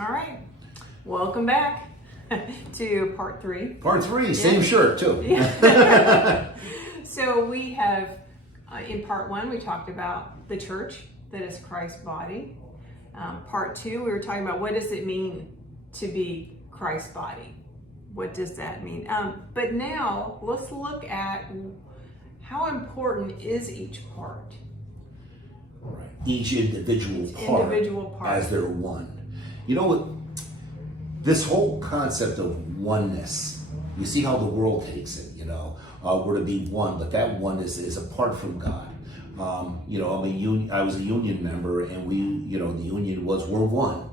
All right. Welcome back to part 3. Part 3, same shirt too. Yeah. So we have, in part 1, we talked about the church that is Christ's body. Part 2, we were talking about what does it mean to be Christ's body? What does that mean? But now let's look at how important is each part. All right. Each individual part as they're one. You know what? This whole concept of oneness, you see how the world takes it, we're to be one, but that oneness is apart from God. I was a union member, and the union was, we're one.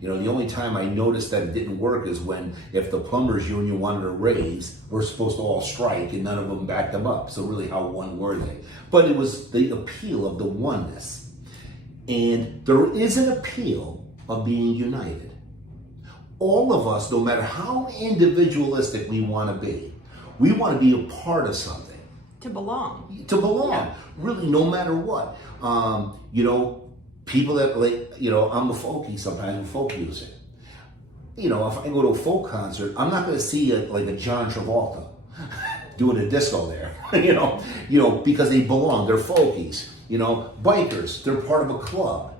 The only time I noticed that it didn't work is when, if the plumbers union wanted a raise, we're supposed to all strike, and none of them backed them up. So really, how one were they? But it was the appeal of the oneness. And there is an appeal of being united. All of us, no matter how individualistic we want to be a part of something. To belong. Yeah. Really, no matter what. People that I'm a folkie sometimes, I'm a folk music. If I go to a folk concert, I'm not going to see a John Travolta doing a disco there, because they belong. They're folkies. Bikers, they're part of a club.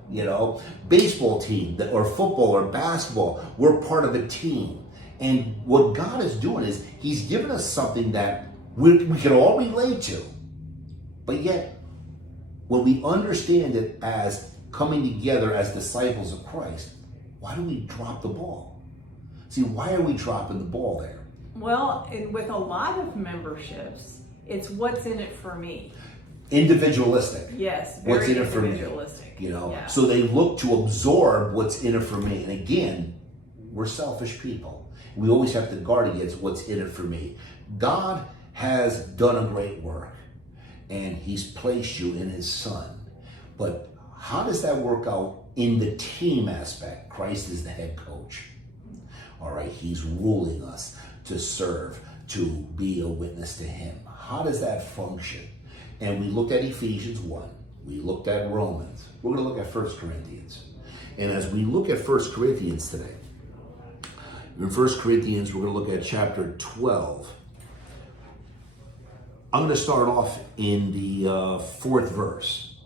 Baseball team or football or basketball, we're part of a team. And what God is doing is He's given us something that we can all relate to. But yet, when we understand it as coming together as disciples of Christ, why do we drop the ball? See, why are we dropping the ball there? Well, with a lot of memberships, it's what's in it for me. Individualistic. Yes, very what's in it for me? Yeah. So they look to absorb what's in it for me. And again, we're selfish people. We always have to guard against what's in it for me. God has done a great work, and He's placed you in His Son. But how does that work out in the team aspect? Christ is the head coach. All right, He's ruling us to serve, to be a witness to Him. How does that function? And we looked at Ephesians 1. We looked at Romans. We're going to look at 1 Corinthians. And as we look at 1 Corinthians today, in 1 Corinthians, we're going to look at chapter 12. I'm going to start off in the 4th verse.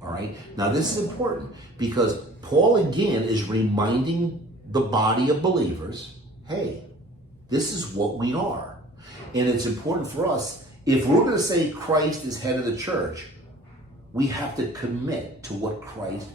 All right. Now, this is important because Paul again is reminding the body of believers, hey, this is what we are. And it's important for us, if we're going to say Christ is head of the church, we have to commit to what Christ